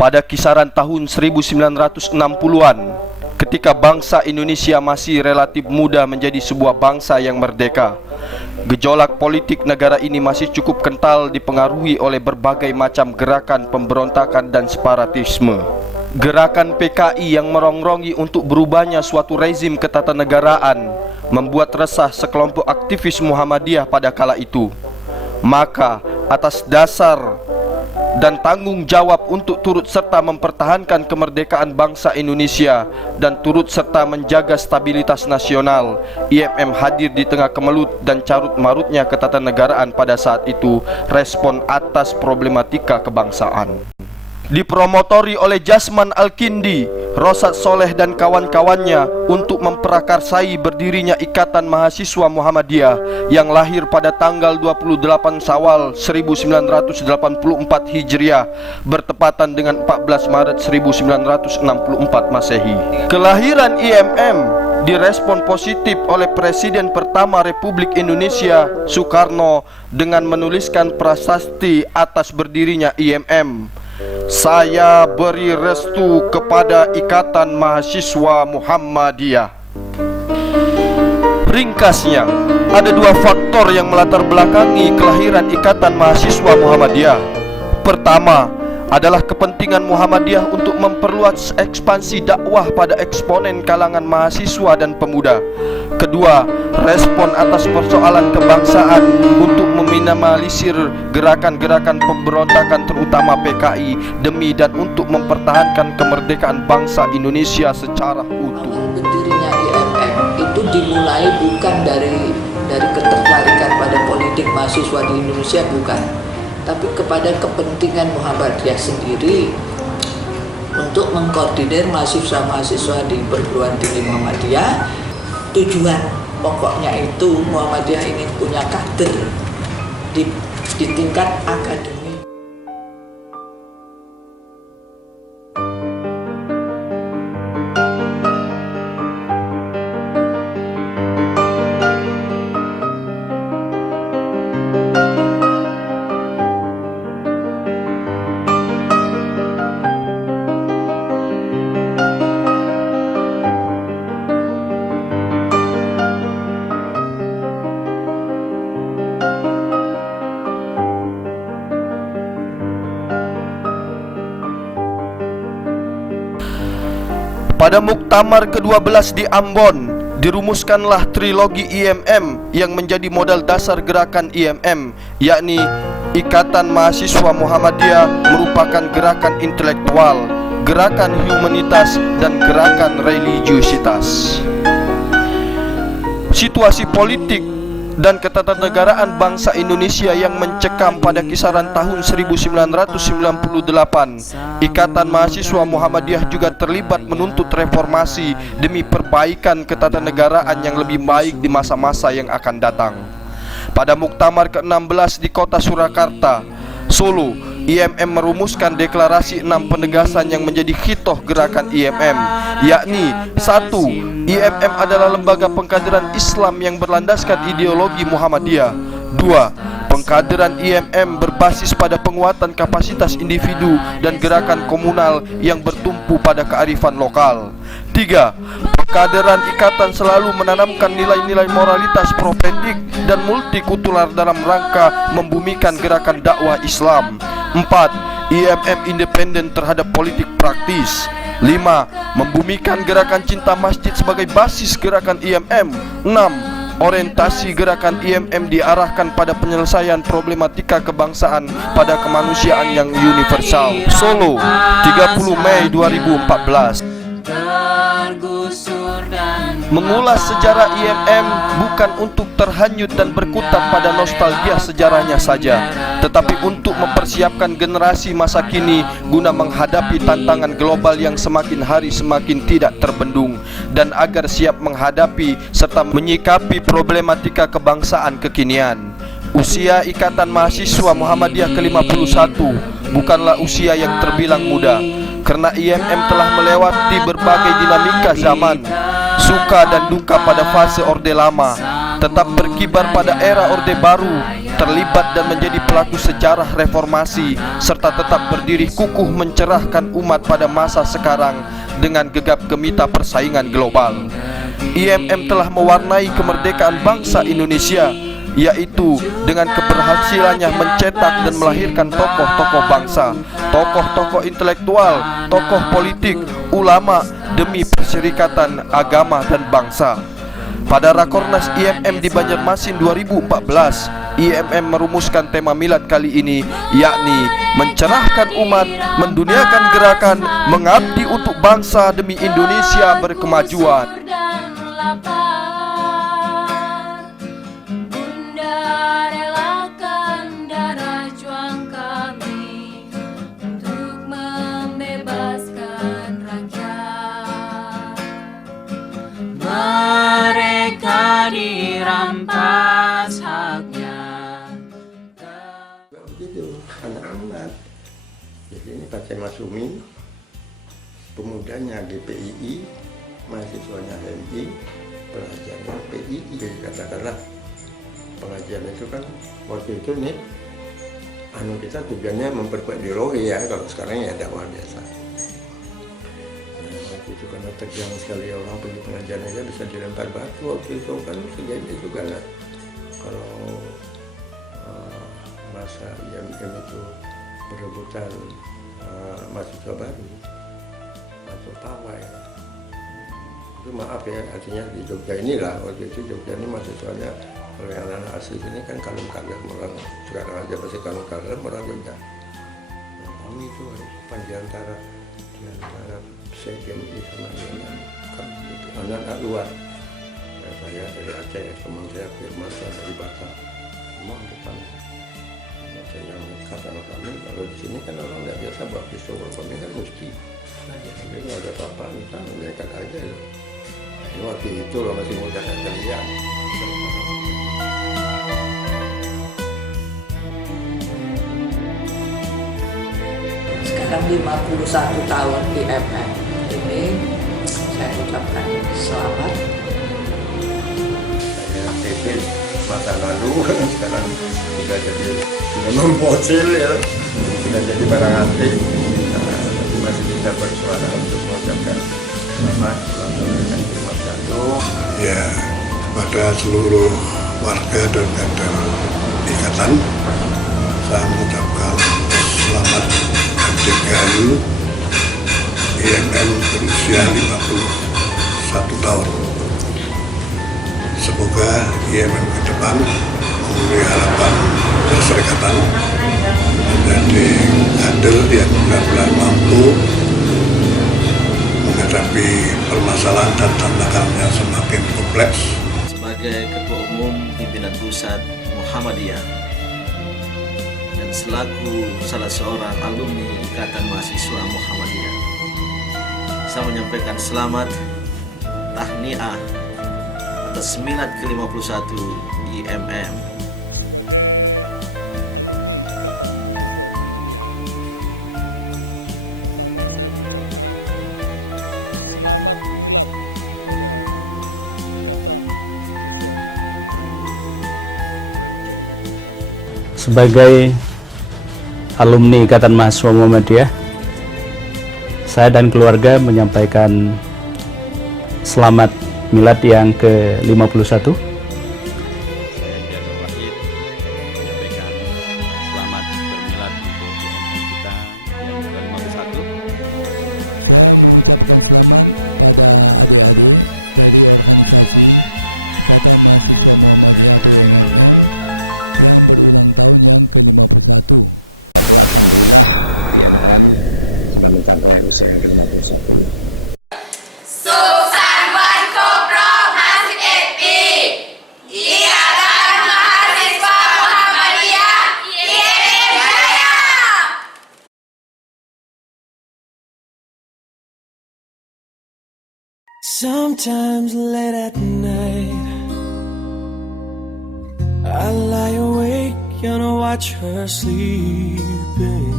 Pada kisaran tahun 1960-an, ketika bangsa Indonesia masih relatif muda menjadi sebuah bangsa yang merdeka, gejolak politik negara ini masih cukup kental dipengaruhi oleh berbagai macam gerakan pemberontakan dan separatisme. Gerakan PKI yang merongrongi untuk berubahnya suatu rezim ketatanegaraan membuat resah sekelompok aktivis Muhammadiyah pada kala itu. Maka atas dasar dan tanggung jawab untuk turut serta mempertahankan kemerdekaan bangsa Indonesia dan turut serta menjaga stabilitas nasional, IMM hadir di tengah kemelut dan carut marutnya ketatanegaraan pada saat itu, respon atas problematika kebangsaan. Dipromotori oleh Jasman Al-Kindi, Rosad Soleh dan kawan-kawannya untuk memprakarsai berdirinya Ikatan Mahasiswa Muhammadiyah yang lahir pada tanggal 28 Syawal 1984 Hijriah bertepatan dengan 14 Maret 1964 Masehi. Kelahiran IMM direspon positif oleh Presiden pertama Republik Indonesia Soekarno dengan menuliskan prasasti atas berdirinya IMM. Saya beri restu kepada Ikatan Mahasiswa Muhammadiyah. Ringkasnya, ada dua faktor yang melatar belakangi kelahiran Ikatan Mahasiswa Muhammadiyah. Pertama adalah kepentingan Muhammadiyah untuk memperluas ekspansi dakwah pada eksponen kalangan mahasiswa dan pemuda. Kedua, respon atas persoalan kebangsaan untuk meminimalisir gerakan-gerakan pemberontakan terutama PKI demi dan untuk mempertahankan kemerdekaan bangsa Indonesia secara utuh. Berdirinya IMM itu dimulai bukan dari ketertarikan pada politik mahasiswa di Indonesia, bukan, tapi kepada kepentingan Muhammadiyah sendiri untuk mengkoordinir mahasiswa-mahasiswa di perguruan tinggi Muhammadiyah. Tujuan pokoknya itu Muhammadiyah ingin punya kader di tingkat akademik. Pada muktamar ke-12 di Ambon, dirumuskanlah trilogi IMM yang menjadi modal dasar gerakan IMM, yakni Ikatan Mahasiswa Muhammadiyah merupakan gerakan intelektual, gerakan humanitas, dan gerakan religiusitas. Situasi politik dan ketatanegaraan bangsa Indonesia yang mencekam pada kisaran tahun 1998, Ikatan Mahasiswa Muhammadiyah juga terlibat menuntut reformasi demi perbaikan ketatanegaraan yang lebih baik di masa-masa yang akan datang. Pada muktamar ke-16 di kota Surakarta, Solo, IMM merumuskan deklarasi 6 penegasan yang menjadi khitoh gerakan IMM, yakni 1. IMM adalah lembaga pengkaderan Islam yang berlandaskan ideologi Muhammadiyah. 2. Pengkaderan IMM berbasis pada penguatan kapasitas individu dan gerakan komunal yang bertumpu pada kearifan lokal. 3. Pengkaderan ikatan selalu menanamkan nilai-nilai moralitas profetik dan multikultural dalam rangka membumikan gerakan dakwah Islam. 4. IMM independen terhadap politik praktis. 5. Membumikan gerakan cinta masjid sebagai basis gerakan IMM. 6. Orientasi gerakan IMM diarahkan pada penyelesaian problematika kebangsaan pada kemanusiaan yang universal. Solo, 30 Mei 2014. Mengulas sejarah IMM bukan untuk terhanyut dan berkutat pada nostalgia sejarahnya saja, tetapi untuk mempersiapkan generasi masa kini guna menghadapi tantangan global yang semakin hari semakin tidak terbendung, dan agar siap menghadapi serta menyikapi problematika kebangsaan kekinian. Usia Ikatan Mahasiswa Muhammadiyah ke-51 bukanlah usia yang terbilang muda, karena IMM telah melewati berbagai dinamika zaman, suka dan duka pada fase Orde Lama, tetap berkibar pada era Orde Baru, terlibat dan menjadi pelaku sejarah reformasi, serta tetap berdiri kukuh mencerahkan umat pada masa sekarang dengan gegap gemita persaingan global. IMM telah mewarnai kemerdekaan bangsa Indonesia, yaitu dengan keberhasilannya mencetak dan melahirkan tokoh-tokoh bangsa, tokoh-tokoh intelektual, tokoh politik, ulama demi perserikatan agama dan bangsa. Pada Rakornas IMM di Banjarmasin 2014, IMM merumuskan tema milad kali ini, yakni mencerahkan umat, menduniakan gerakan, mengabdi untuk bangsa demi Indonesia berkemajuan. Dirampas haknya. Begitu anak-anak. Jadi ini Pak Masumi, pemudanya GPII, mahasiswanya HMI, pelajarnya PII. Jadi katakanlah pengajian itu kan waktu itu nih, kita tujuannya memperkuat di rohi ya. Kalau sekarang ya dakwah biasa. Itu karena tegang sekali orang pergi pengajian aja bisa dilempar batu waktu itu kan kejadian juga lah. Kalau masa IMM itu berebutan mahasiswa baru atau pawai, itu maaf ya, artinya di Jogja inilah waktu itu Jogja ini mahasiswanya kalau yang anak asli ini kan kalem-kalem orang, sekarang aja masih kalem-kalem orang Jogja. Nah, kami itu panjang antara CGMI sama dengan anak-anak luar. Saya dari Aceh, teman saya Firman, saya dari Batam. Semua depan. Saya yang kata kami, kalau di sini kan orang nggak biasa bawa pisau, kami kan mesti. Tapi kalau ada apa-apa, kita menyekat aja. Ini waktu itu loh masih muda kan kalian. Sekarang 51 tahun IMM ini saya ucapkan selamat. Saya TP masa lalu sekarang sudah membocil ya, sudah jadi barang antik, tapi masih bisa bersuara untuk mengucapkan selamat ulang tahun. Ya, pada seluruh warga dan kader ikatan, saya mengucapkan selamat kemerdekaan IMM berusia 51 tahun. Semoga IMM ke depan memenuhi harapan perserikatan, menjadi kader yang benar-benar mampu menghadapi permasalahan dan tantangan yang semakin kompleks. Sebagai Ketua Umum Pimpinan Pusat Muhammadiyah dan selaku salah seorang alumni Ikatan Mahasiswa Muhammadiyah, saya menyampaikan selamat tahniah atas milad ke-51 IMM. Sebagai alumni Ikatan Mahasiswa Muhammadiyah, saya dan keluarga menyampaikan selamat milad yang ke-51. Sometimes late at night I lie awake and I watch her sleeping.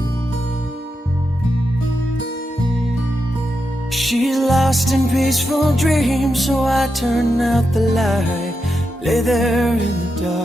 She's lost in peaceful dreams, so I turn out the light, lay there in the dark.